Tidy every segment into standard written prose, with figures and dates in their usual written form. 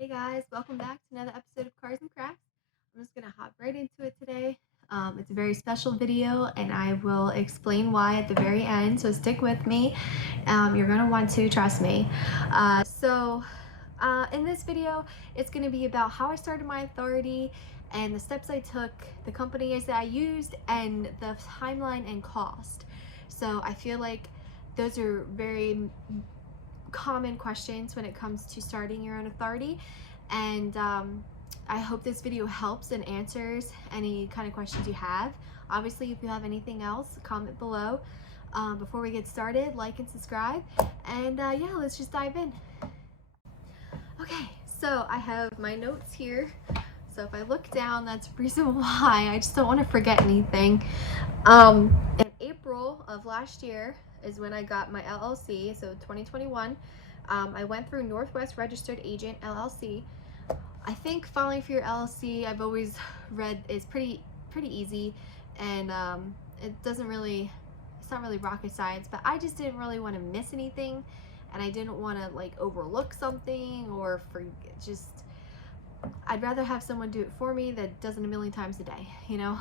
Hey guys, welcome back to another episode of Cars and Crafts. I'm just gonna hop right into it today. It's a very special video and I will explain why at the very end, so stick with me. You're gonna want to, trust me. In this video, it's gonna be about how I started my authority and the steps I took, the companies that I used, and the timeline and cost. So I feel like those are very common questions when it comes to starting your own authority, and I hope this video helps and answers any kind of questions you have. Obviously, if you have anything else, comment below. Before we get started, like and subscribe, and yeah, let's just dive in. Okay, so I have my notes here, so if I look down, that's the reason why. I just don't want to forget anything. In April of last year is when I got my LLC, so 2021. I went through Northwest Registered Agent LLC. I think filing for your LLC, I've always read, is pretty easy, and it's not really rocket science, but I just didn't really want to miss anything, and I didn't want to like overlook something or I'd rather have someone do it for me that does it a million times a day, you know?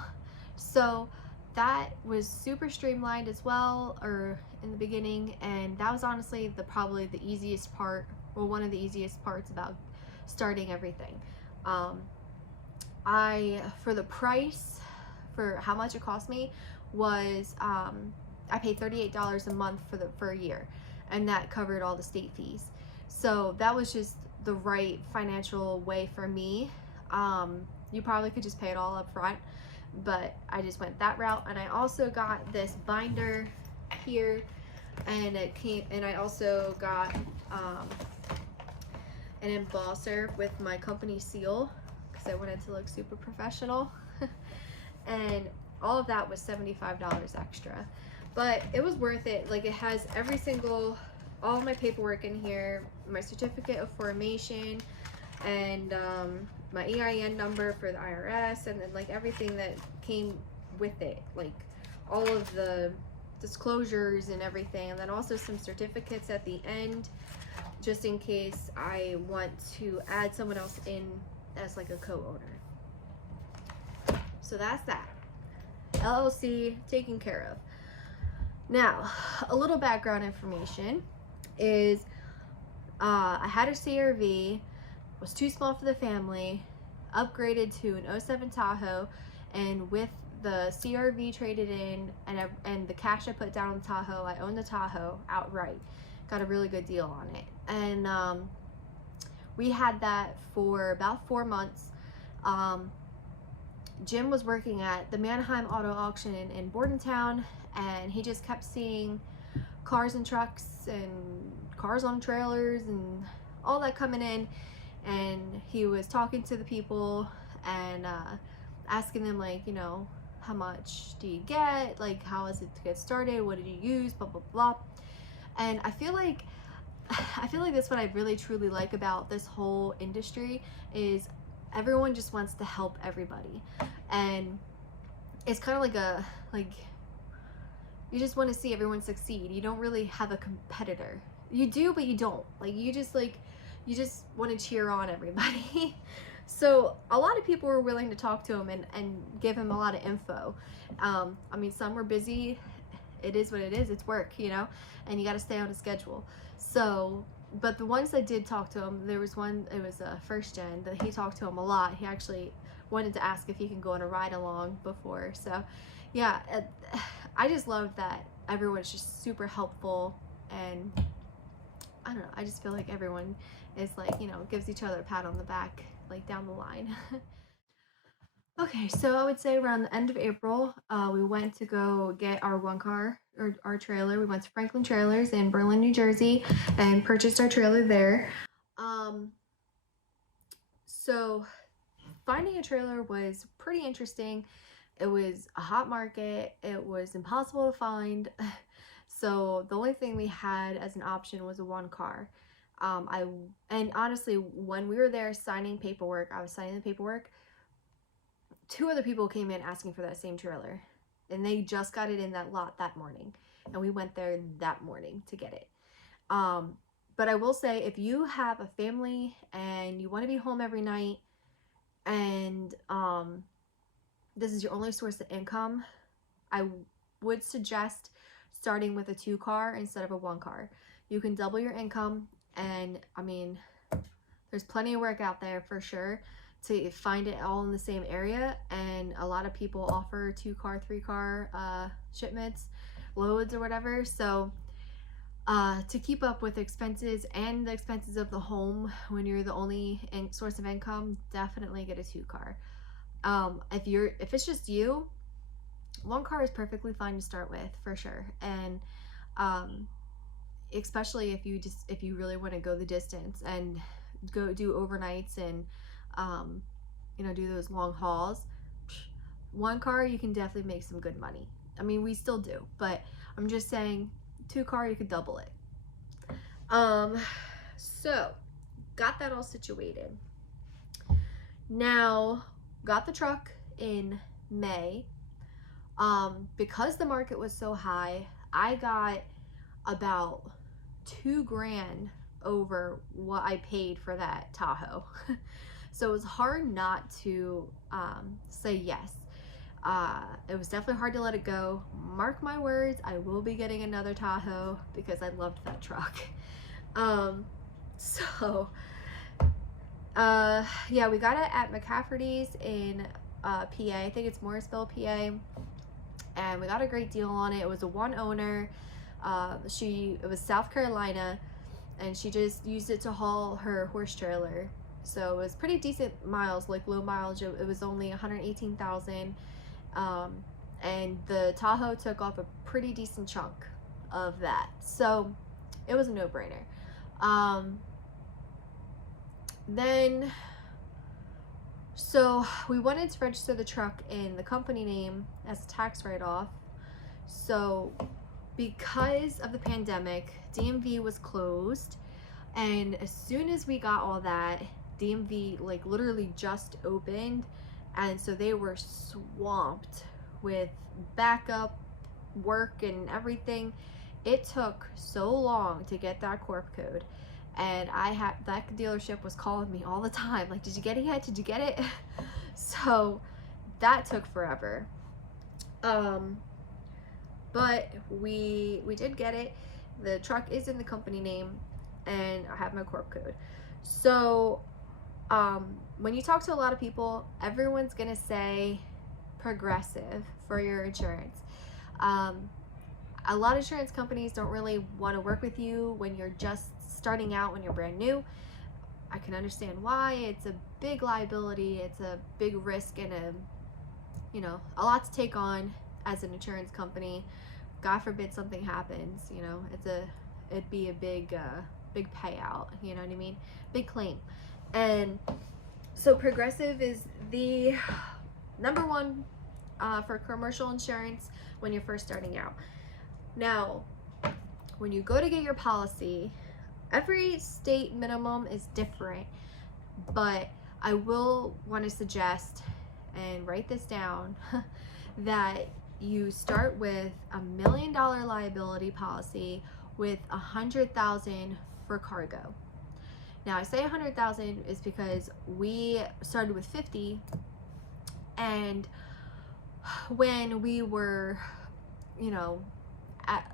So that was super streamlined as well, or in the beginning, and that was honestly probably the easiest part, or one of the easiest parts about starting everything. For the price, for how much it cost me, was I paid $38 a month for a year, and that covered all the state fees. So that was just the right financial way for me. You probably could just pay it all up front, but I just went that route. And I also got this binder here, and I also got an embosser with my company seal because I wanted to look super professional. And all of that was $75 extra, but it was worth it. Like, it has all my paperwork in here, my certificate of formation, and my EIN number for the IRS, and then like everything that came with it, like all of the disclosures and everything, and then also some certificates at the end, just in case I want to add someone else in as like a co-owner. So that's that. LLC taken care of. Now, a little background information is I had a CRV, was too small for the family, upgraded to an 07 Tahoe, and with the CRV traded in and the cash I put down on the Tahoe, I own the Tahoe outright. Got a really good deal on it. And we had that for about 4 months. Jim was working at the Manheim Auto Auction in Bordentown, and he just kept seeing cars and trucks and cars on trailers and all that coming in, and he was talking to the people and asking them, like, you know, how much do you get, like, how is it to get started, what did you use, blah blah blah. And I feel like that's what I really truly like about this whole industry, is everyone just wants to help everybody, and it's kind of like you just want to see everyone succeed. You don't really have a competitor. You do, but you don't. Like, you just want to cheer on everybody. So a lot of people were willing to talk to him and give him a lot of info. I mean, some were busy. It is what it is. It's work, you know, and you got to stay on a schedule. So, but the ones that did talk to him, there was one, it was a first gen, that he talked to him a lot. He actually wanted to ask if he can go on a ride along before. So yeah, I just love that everyone's just super helpful, and I don't know, I just feel like everyone is like, you know, gives each other a pat on the back, like, down the line. Okay, so I would say around the end of April, we went to go get our one car, or our trailer. We went to Franklin Trailers in Berlin, New Jersey, and purchased our trailer there. So finding a trailer was pretty interesting. It was a hot market. It was impossible to find. So the only thing we had as an option was a one car. And honestly, when we were there signing paperwork, I was signing the paperwork, 2 other people came in asking for that same trailer, and they just got it in that lot that morning, and we went there that morning to get it. But I will say, if you have a family and you want to be home every night, and this is your only source of income, I would suggest starting with a 2-car instead of a 1-car. You can double your income, and I mean, there's plenty of work out there for sure to find it all in the same area, and a lot of people offer 2-car, 3-car shipments, loads or whatever. So to keep up with expenses and the expenses of the home when you're the only source of income, definitely get a 2-car. If it's just you, 1-car is perfectly fine to start with for sure. And especially if you really want to go the distance and go do overnights and do those long hauls, 1-car, you can definitely make some good money. I mean, we still do, but I'm just saying, 2-car, you could double it. So got that all situated. Now got the truck in May. Because the market was so high, I got about $2,000 over what I paid for that Tahoe. So it was hard not to say yes. It was definitely hard to let it go. Mark my words, I will be getting another Tahoe because I loved that truck. Yeah, we got it at McCafferty's in PA. I think it's Morrisville, PA. And we got a great deal on it. It was a 1 owner. It was South Carolina, and she just used it to haul her horse trailer. So it was pretty decent miles, like low mileage. It was only 118,000. And the Tahoe took off a pretty decent chunk of that. So it was a no-brainer. So we wanted to register the truck in the company name as a tax write-off. So because of the pandemic, DMV was closed, and as soon as we got all that, DMV like literally just opened, and so they were swamped with backup work and everything. It took so long to get that corp code, and that dealership was calling me all the time, like, did you get it yet? Did you get it? So that took forever. But we did get it. The truck is in the company name, and I have my corp code. So when you talk to a lot of people, everyone's gonna say Progressive for your insurance. A lot of insurance companies don't really want to work with you when you're just starting out, when you're brand new. I can understand why. It's a big liability, it's a big risk, and a lot to take on as an insurance company. God forbid something happens, it'd be a big payout, you know what I mean? Big claim. And so Progressive is the number one for commercial insurance when you're first starting out. Now, when you go to get your policy, every state minimum is different, but I will want to suggest, and write this down, that you start with $1 million liability policy with 100,000 for cargo. Now I say 100,000 is because we started with 50, and when we were,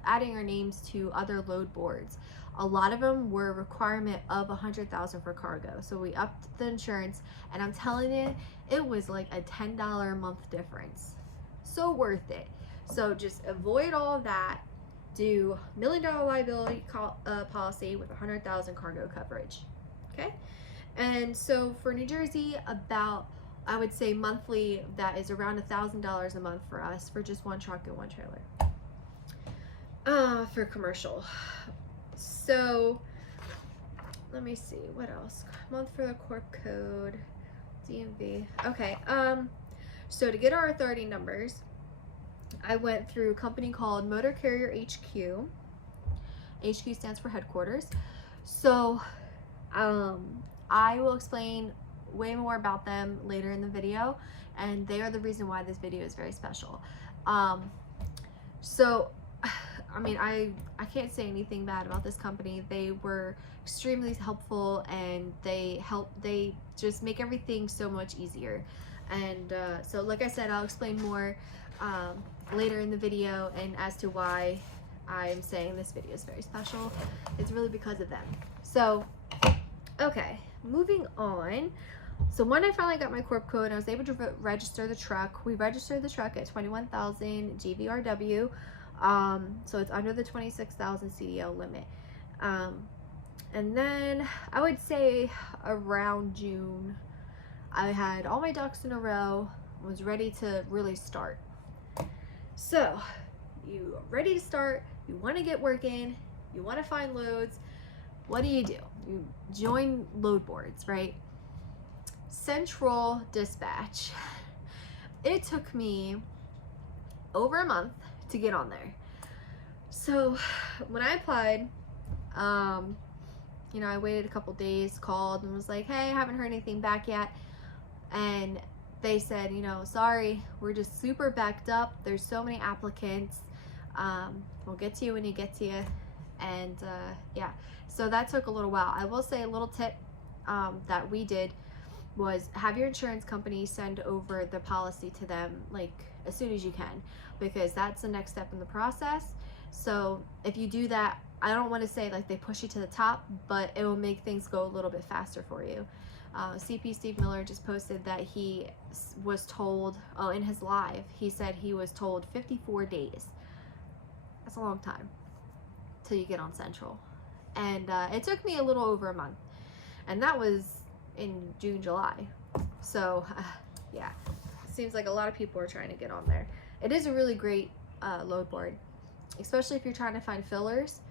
adding our names to other load boards, a lot of them were a requirement of 100,000 for cargo. So we upped the insurance, and I'm telling you, it was like a $10 a month difference. So worth it. So just avoid all of that. Do $1 million liability policy with 100,000 cargo coverage. Okay. And so for New Jersey, about, I would say monthly, that is around $1,000 a month for us for just one truck and one trailer. For commercial. So let me see what else. Month for the corp code, DMV. Okay. So to get our authority numbers, I went through a company called Motor Carrier HQ. HQ stands for headquarters. So I will explain way more about them later in the video, and they are the reason why this video is very special. So I mean, I can't say anything bad about this company. They were extremely helpful, and they just make everything so much easier. And so like I said, I'll explain more later in the video, and as to why I'm saying this video is very special. It's really because of them. So okay, moving on. So when I finally got my corp code, I was able to register the truck. We registered the truck at 21,000 GVRW. So it's under the 26,000 CDL limit. And then I would say around June, I had all my ducks in a row, was ready to really start. So you are ready to start, you want to get working, you want to find loads. What do? You join load boards, right? Central Dispatch. It took me over a month to get on there. So when I applied, you know, I waited a couple days, called and was like, hey, I haven't heard anything back yet. And they said, you know, sorry, we're just super backed up. There's so many applicants. We'll get to you when you get to you. And yeah, so that took a little while. I will say a little tip that we did was have your insurance company send over the policy to them like as soon as you can, because that's the next step in the process. So if you do that, I don't want to say like they push you to the top, but it will make things go a little bit faster for you. CP Steve Miller just posted that he was told, oh, in his live, he said he was told 54 days. That's a long time till you get on Central. And it took me a little over a month. And that was in June, July. So yeah, seems like a lot of people are trying to get on there. It is a really great load board, especially if you're trying to find fillers.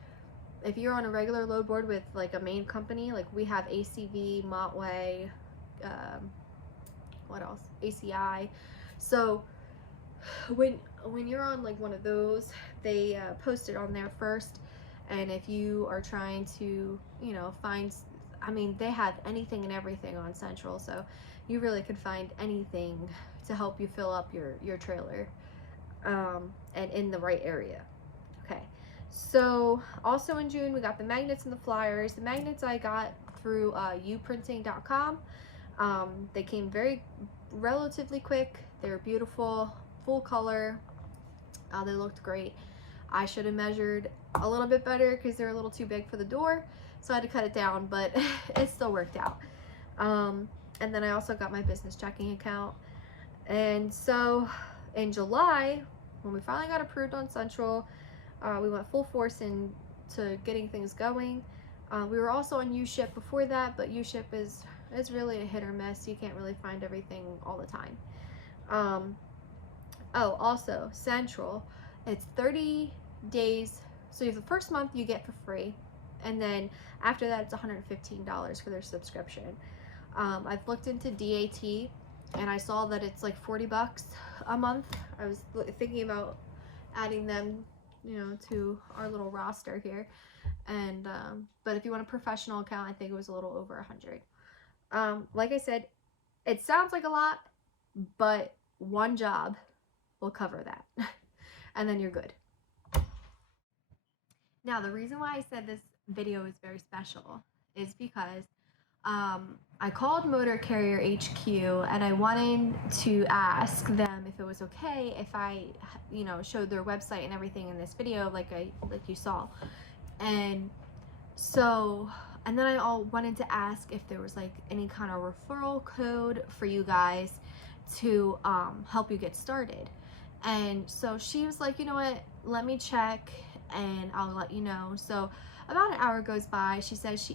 If you're on a regular load board with like a main company, like we have ACV, Montway, what else? ACI. So when you're on like one of those, they post it on there first. And if you are trying to, you know, find, I mean, they have anything and everything on Central, so you really could find anything to help you fill up your trailer, and in the right area. Okay, so also in June we got the magnets and the flyers. The magnets I got through uprinting.com. They came relatively quick. They were beautiful, full color. They looked great. I should have measured a little bit better because they're a little too big for the door, so I had to cut it down, but it still worked out. And then I also got my business checking account. And so in July, when we finally got approved on Central, we went full force into getting things going. We were also on U-Ship before that, but U-Ship is really a hit or miss. You can't really find everything all the time. Oh, also Central, it's 30 days. So the first month you get for free, and then after that it's $115 for their subscription. I've looked into DAT, and I saw that it's like 40 bucks a month. I was thinking about adding them, you know, to our little roster here. And but if you want a professional account, I think it was a little over 100. Like I said, it sounds like a lot, but one job will cover that and then you're good. Now, the reason why I said this video is very special is because I called Motor Carrier HQ and I wanted to ask them if it was okay if I, you know, showed their website and everything in this video like you saw. And so, and then I wanted to ask if there was like any kind of referral code for you guys to help you get started. And so she was like, you know what, let me check and I'll let you know. So about an hour goes by. She says she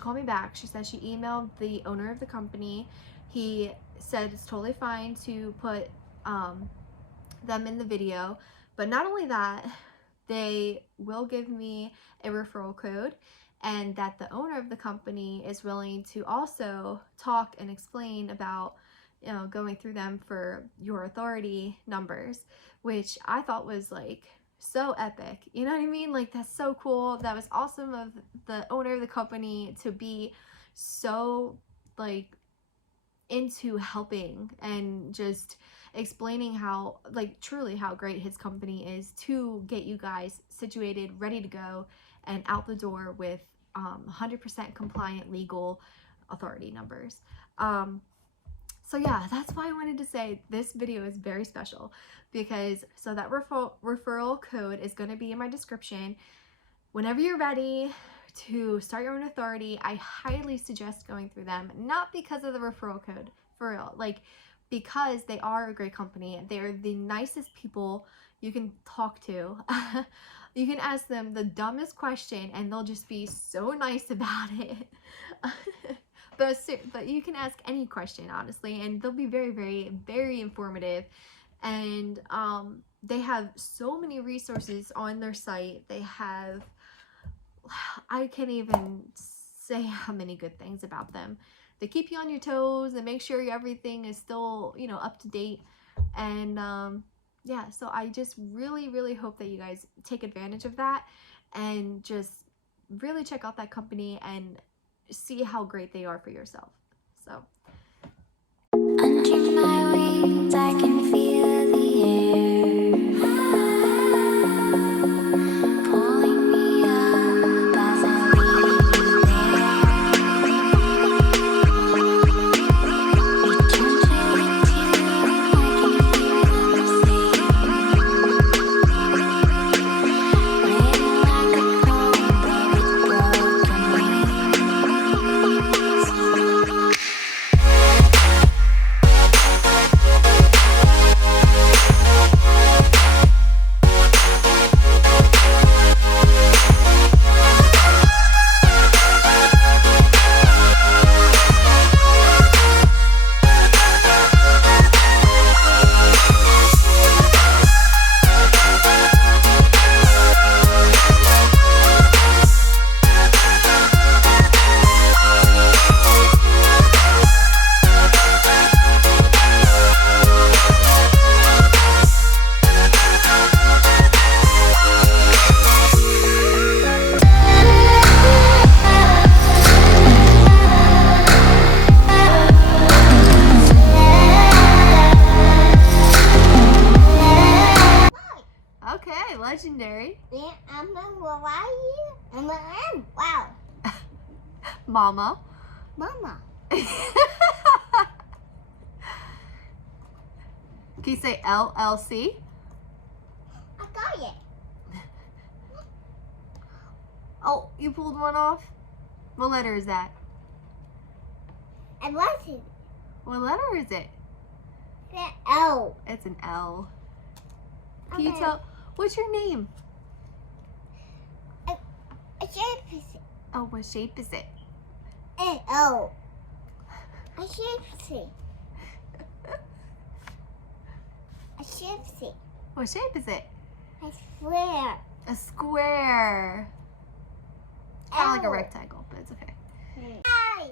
called me back. She said she emailed the owner of the company. He said it's totally fine to put them in the video, but not only that, they will give me a referral code, and that the owner of the company is willing to also talk and explain about, you know, going through them for your authority numbers, which I thought was like so epic. You know what I mean? Like, that's so cool. That was awesome of the owner of the company to be so like into helping and just explaining how, like, truly how great his company is to get you guys situated, ready to go, and out the door with 100% compliant legal authority numbers. So yeah, that's why I wanted to say this video is very special, because so that referral code is going to be in my description. Whenever you're ready to start your own authority, I highly suggest going through them, not because of the referral code, for real, like, because they are a great company. They're the nicest people you can talk to. You can ask them the dumbest question and they'll just be so nice about it. But you can ask any question, honestly, and they'll be very, very, very informative. And they have so many resources on their site. They have, I can't even say how many good things about them. They keep you on your toes and make sure everything is still, you know, up to date. And yeah, so I just really, really hope that you guys take advantage of that and just really check out that company and see how great they are for yourself. So under my wings, I can feel the air pulling me up as I leave you there. Return to the tune, I can hear them sing. Written like a poem, but with broken wings. okay, legendary. Wow. Mama. Mama. Can you say LLC? I got it. Oh, you pulled one off? What letter is that? I like it. What letter is it? The L. It's an L. Can you Okay. tell? What's your name? A shape is Oh, what shape is it? an O. A shape is a shape What shape is it? a square. A square. Kind of like a L. rectangle, but it's okay. I.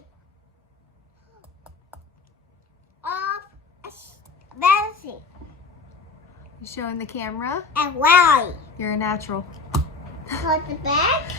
Of a fancy. You showing the camera? And Y. You're a natural. Hold the back.